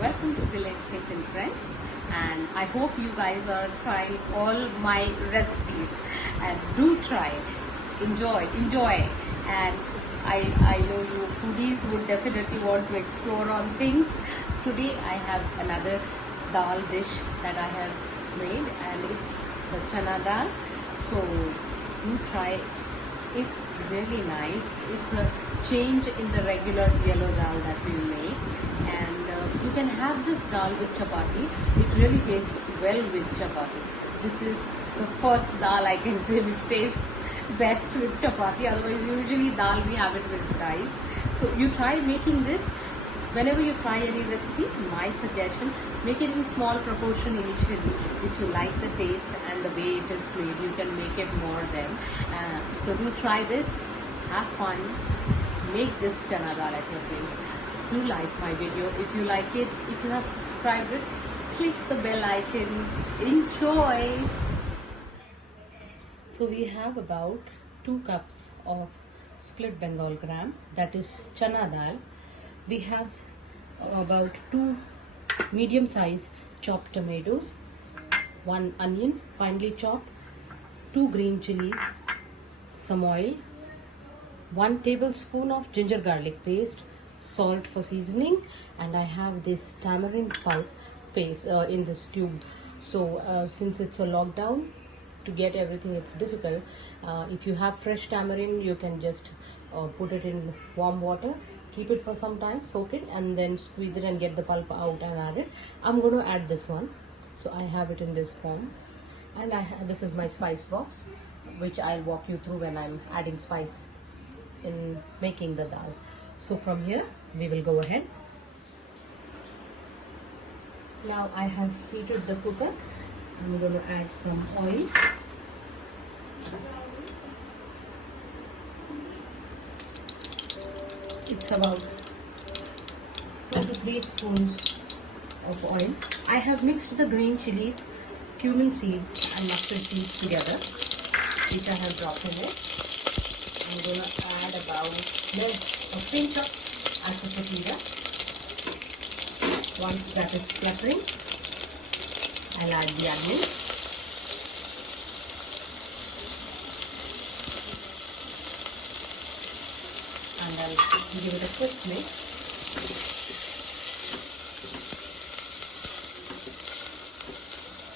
welcome to Village Kitchen friends, and I hope you guys are trying all my recipes and do try, enjoy, and I know you foodies would definitely want to explore on things. Today I have another dal dish that I have made, and it's the chana dal. So do try. It's really nice. It's a change in the regular yellow dal that we make, and you can have this dal with chapati. It really tastes well with chapati. This is the first dal I can say which tastes best with chapati. Otherwise, usually dal we have it with rice. So you try making this. Whenever you try any recipe, my suggestion, make it in small proportion initially. If you like the taste and the way it is made, you can make it more then. So do try this, have fun, make this chana dal at your place. Do like my video. If you like it, if you have subscribed it, click the bell icon. Enjoy! So we have about 2 cups of split Bengal gram, that is chana dal. We have about 2 medium size chopped tomatoes, 1 onion finely chopped, 2 green chilies, some oil, 1 tablespoon of ginger garlic paste, salt for seasoning, and I have this tamarind pulp paste in this tube. So since it's a lockdown, to get everything it's difficult. If you have fresh tamarind, you can just put it in warm water, keep it for some time, soak it, and then squeeze it and get the pulp out and add it. I'm going to add this one, so I have it in this form, and this is my spice box, which I'll walk you through when I'm adding spice in making the dal. So from here we will go ahead. Now I have heated the cooker. I'm going to add some oil. It's about 2 to 3 spoons of oil. I have mixed the green chilies, cumin seeds and mustard seeds together, which I have dropped in it. I'm going to add about a pinch of asafoetida. Once that is fluttering, I'll add the onion. And I'll give it a quick mix.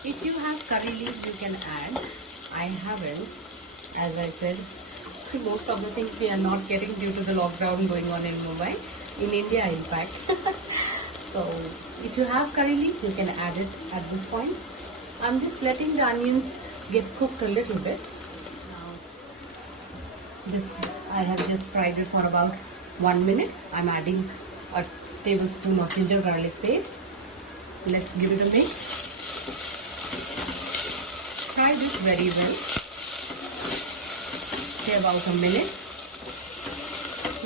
If you have curry leaves, you can add. I haven't, as I said. Most of the things we are not getting due to the lockdown going on in Mumbai, in India in fact. So if you have curry leaves, you can add it at this point. I'm just letting the onions get cooked a little bit. Now, I have just fried it for about 1 minute. I'm adding a tablespoon of ginger garlic paste. Let's give it a mix. Fry this very well. Say about a minute.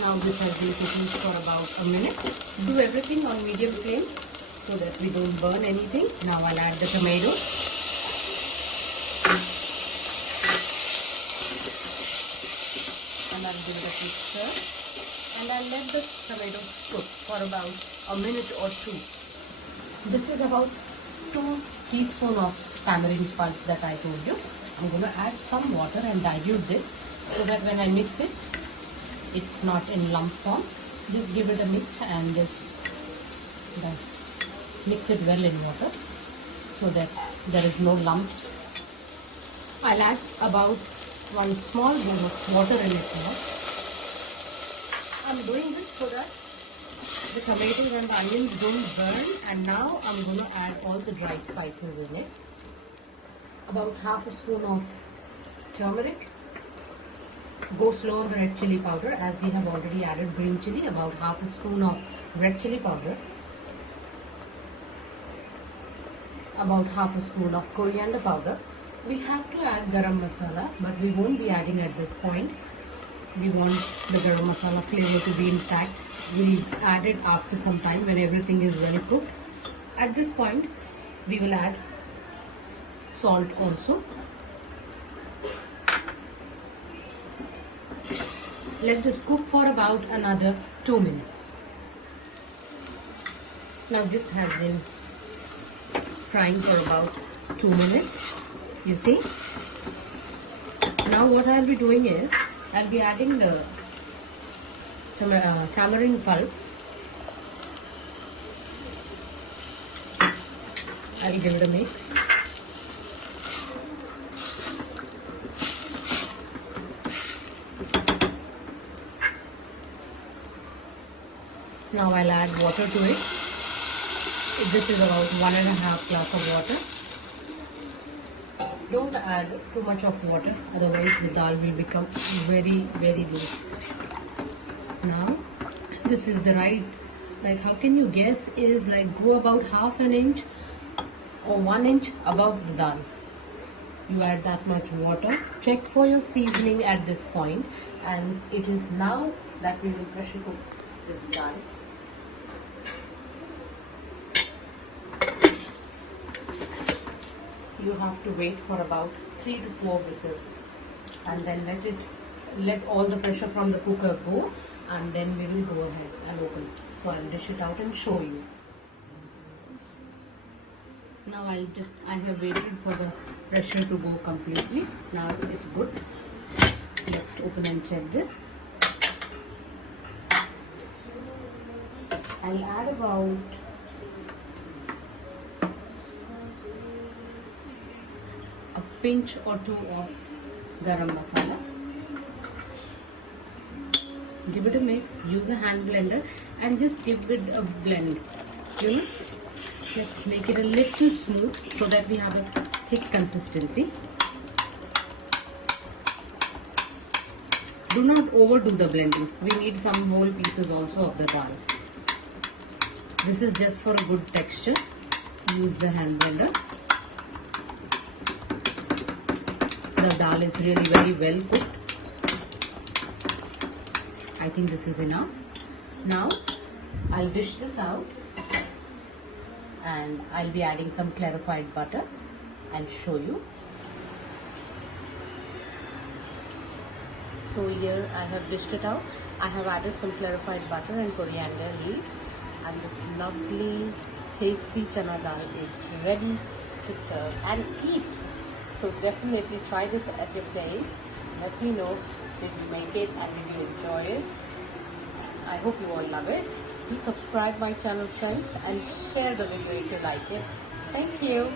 Now this has been cooking for about a minute. Do everything on medium flame so that we don't burn anything. Now I'll add the tomatoes. And I'll give it a quick stir. And I'll let the tomatoes cook for about a minute or 2. This is about 2 teaspoons of tamarind pulp that I told you. I'm going to add some water and dilute this so that when I mix it, it's not in lump form. Just give it a mix and just mix it well in water so that there is no lumps. I'll add about 1 small bowl of water in it now. I'm doing this so that the tomatoes and the onions don't burn, and now I'm going to add all the dried spices in it. About half a spoon of turmeric. Go slow on the red chili powder, as we have already added green chili. About half a spoon of red chili powder. About half a spoon of coriander powder. We have to add garam masala, but we won't be adding at this point. We want the garam masala flavor to be intact. We'll add it after some time when everything is well cooked. At this point, we will add salt also. Let this cook for about another 2 minutes. Now this has been frying for about 2 minutes. You see. Now what I'll be doing is I'll be adding the tamarind pulp. I'll give it a mix. Now I'll add water to it. This is about 1.5 glass of water. Don't add too much of water, otherwise the dal will become very, very loose. Now this is the right, like how can you guess, is like go about half an inch or 1 inch above the dal. You add that much water. Check for your seasoning at this point, and it is now that we will pressure cook this dal. You have to wait for about 3 to 4 whistles, and then let all the pressure from the cooker go, and then we will go ahead and open it. So I'll dish it out and show you. Now I have waited for the pressure to go completely. Now it's good. Let's open and check this. I'll add about a pinch or 2 of garam masala. Give it a mix. Use a hand blender and just give it a blend. You know, let's make it a little smooth so that we have a thick consistency. Do not overdo the blending. We need some whole pieces also of the dal. This is just for a good texture. Use the hand blender. The dal is really very well cooked. I think this is enough. Now I'll dish this out, and I'll be adding some clarified butter and show you. So here I have dished it out. I have added some clarified butter and coriander leaves, and this lovely tasty chana dal is ready to serve and eat. So definitely try this at your place. Let me know if you make it and if you enjoy it. I hope you all love it. Do subscribe my channel, friends, and share the video if you like it. Thank you.